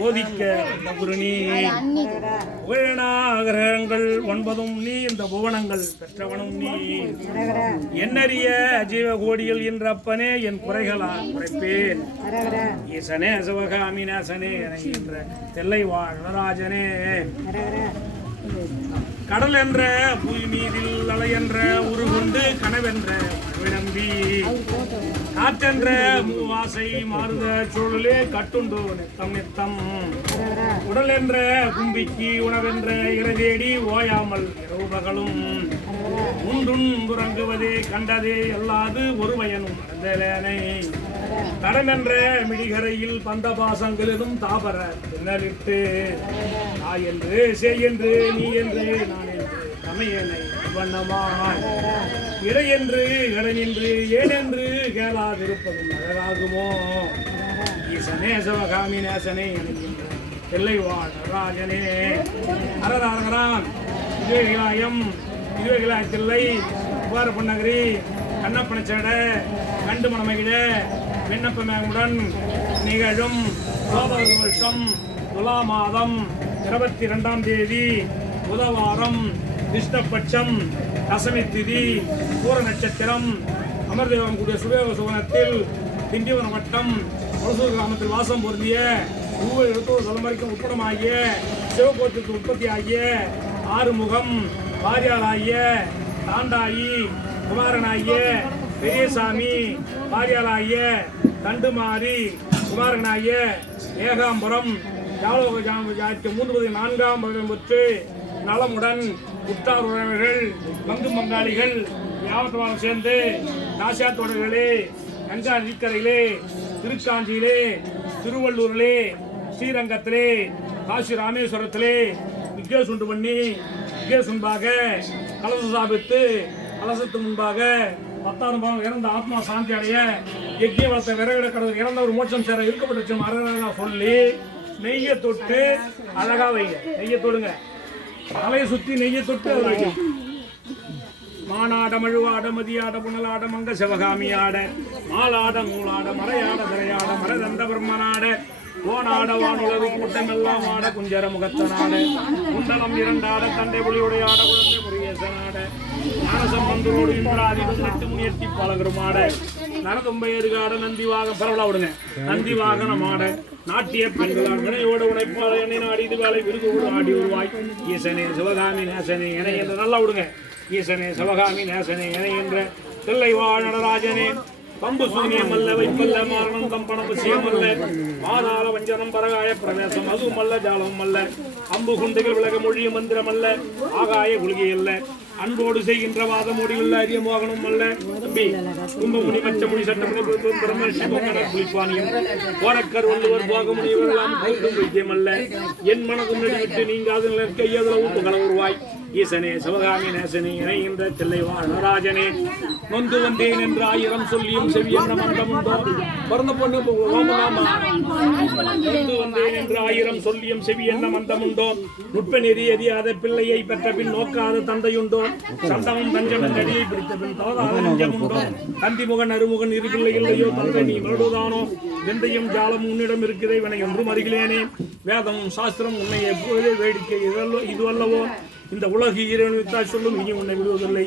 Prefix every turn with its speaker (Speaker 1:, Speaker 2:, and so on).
Speaker 1: சோதிக்க வந்த குருநீ ஒன்பதும் நீ இந்த புவனங்கள் பெற்றவனும் நீ. என்னறிய அஜீவ கோடியில் என்றப்பனே என் குறைகளா குறைப்பேன் ஈசனே சிவகாமி நேசனே என்ற தெல்லை வாழராஜனே கடல் என்ற புய் மீதில் அலை என்ற உருகொண்டு கனவென்ற விளம்பி காற்றென்ற மூவாசை மாறுத சூழலே கட்டுண்டோ நித்தம் நித்தம். உடல் என்ற கும்பிக்கு உணவென்ற இறதேடி ஓயாமல் இரவு பகலும். உறங்குவதே கண்டதே அல்லாது ஒரு பயனும் அடைந்தலேனை தடமென்ற மிடிகரையில் பந்த பாசங்களிலும் தாபர பின்னலிட்டு நான் என்று செய் என்று நீ என்று நான் என்று தமையனை வண்ணமாய். இடை கடனின்று ஏனென்று கேளாதிருப்பதும் அழகாகுமோ? ஈசனே சிவகாமி நேசனே என்கின்ற எல்லை நடராஜனே அரதாரகரான் இதுவேகிலாயம் இதுவேகிலாயத்தில்லை உபார கண்ணப்பனச்சேட கண்டு மணமகிழ விண்ணப்பமேகுடன் நிகழும் கோபர வருஷம் துலா மாதம் இருபத்தி ரெண்டாம் தேதி புதவாரம் கிருஷ்ணபட்சம் தசமி திதி பூர நட்சத்திரம் அமர்தேவன் கூடிய சுபயோக சுவனத்தில் திண்டிவன வட்டம் ஒசூர் கிராமத்தில் வாசம் பொருந்திய ஊவை எழுத்தூர் தலைமுறைக்கும் உட்படமாகிய சிவகோத்திற்கு உற்பத்தி ஆகிய ஆறுமுகம் வாரியாளாகிய தாண்டாயி குமாரனாகிய பெரியசாமி வாரியாளாகிய தண்டுமாரி குமாரனாகிய ஏகாம்பரம் யாழோக ஜாத்திய மூன்று பதி நான்காம் பதவியம் பெற்று நலமுடன் உற்றார் உறவினர்கள் பங்கு பங்காளிகள் யாவற்றவாரம் சேர்ந்து நாசியாத்தோடர்களே கங்கா நதிக்கரையிலே திருக்காஞ்சியிலே திருவள்ளூரிலே ஸ்ரீரங்கத்திலே காசி ராமேஸ்வரத்திலே விக்னேஷ் உண்டு பண்ணி விக்னேஷ் முன்பாக கலச சாபித்து கலசத்து முன்பாக பத்தாயிரம் பாவம் இறந்த ஆத்மா சாந்தி அடைய எக்கிய வளர்த்த விறகிட கடவுள் ஒரு மோட்சம் சேர இருக்கப்பட்டு மரணம் சொல்லி நெய்யை தொட்டு அழகா வைங்க. நெய்யை தொடுங்க. தலையை சுத்தி நெய்யை தொட்டு அதை வைங்க மானாட மழுவாட மதியாட புனலாட மங்க சிவகாமி ஆட மாலாட மூலாட மறையாட திரையாட மரதந்த பிரம்மனாட ஓனாட வானுலகு கூட்டம் ஆட குஞ்சர முகத்தனாட குண்டலம் இரண்டாட தண்டை புலியுடையாட குழந்தை முருகேசனாட. ஞானசம்பந்தரோடு இன்றாதிபம் நட்டு முனியத்தி பலகருமாட நரதும்பையருகாட நந்தி நந்திவாக பரவலா விடுங்க. நந்தி வாகனம் ஆட. நாட்டிய பெண்களால் வினையோடு உழைப்பாள என்னை நாடி இது வேலை விருது ஆடி உருவாய். ஈசனே சிவகாமி நேசனே என என்று நல்லா விடுங்க. ஈசனே சிவகாமி நேசனே என என்ற தில்லை வாழ் நடராஜனே. பம்பு சூனியம் அல்ல வைப்பல்ல மாரணம் தம்பணம் விஷயம் அல்ல மாதாள வஞ்சனம் பரகாய பிரவேசம் அதுவும் அல்ல ஜாலமும் அல்ல அம்பு குண்டுகள் விலக மொழிய மந்திரம் அல்ல ஆகாய குளிகை அல்ல அன்போடு செய்கின்ற வாத முடிவில் அரிய மோகனும் அல்ல தம்பி கும்பமுனி மச்சமுனி சட்டமுனி பிரம்மர்ஷி பொங்கனர் புலிப்பானியம் கோரக்கர் வள்ளுவர் போக இவரெல்லாம் வைத்தியம் அல்ல என் மனதும் நடிவிட்டு நீங்காது நிற்க இயதுல ஊப்புகள உருவாய். ஈசனே சிவகாமி நேசனே இணைகின்ற தில்லை நடராஜனே நொந்து வந்தேன் என்று ஆயிரம் சொல்லியும் செவியன்ன மந்தம் உண்டோ? பிறந்த பொண்ணு நொந்து வந்தேன் என்று ஆயிரம் சொல்லியும் செவியன்ன மந்தம் உண்டோ? நுட்ப நெறி எரியாத பிள்ளையை பெற்ற பின் நோக்காத தந்தையுண்டோ சந்தமும் தஞ்சம் நடியை பிடித்த பின் தவறாத நெஞ்சம் உண்டோ? தந்தி முகன் அருமுகன் இரு பிள்ளை இல்லையோ? தந்தை நீ மறுடுதானோ வெந்தயம் ஜாலம் உன்னிடம் இருக்கிறதை வினை ஒன்றும் அறிகிறேனே. வேதமும் சாஸ்திரம் உன்னை எப்போது வேடிக்கை இதுவல்லவோ? இந்த உலகு ஈரணித்தால் சொல்லும் இனி உன்னை விடுவதில்லை.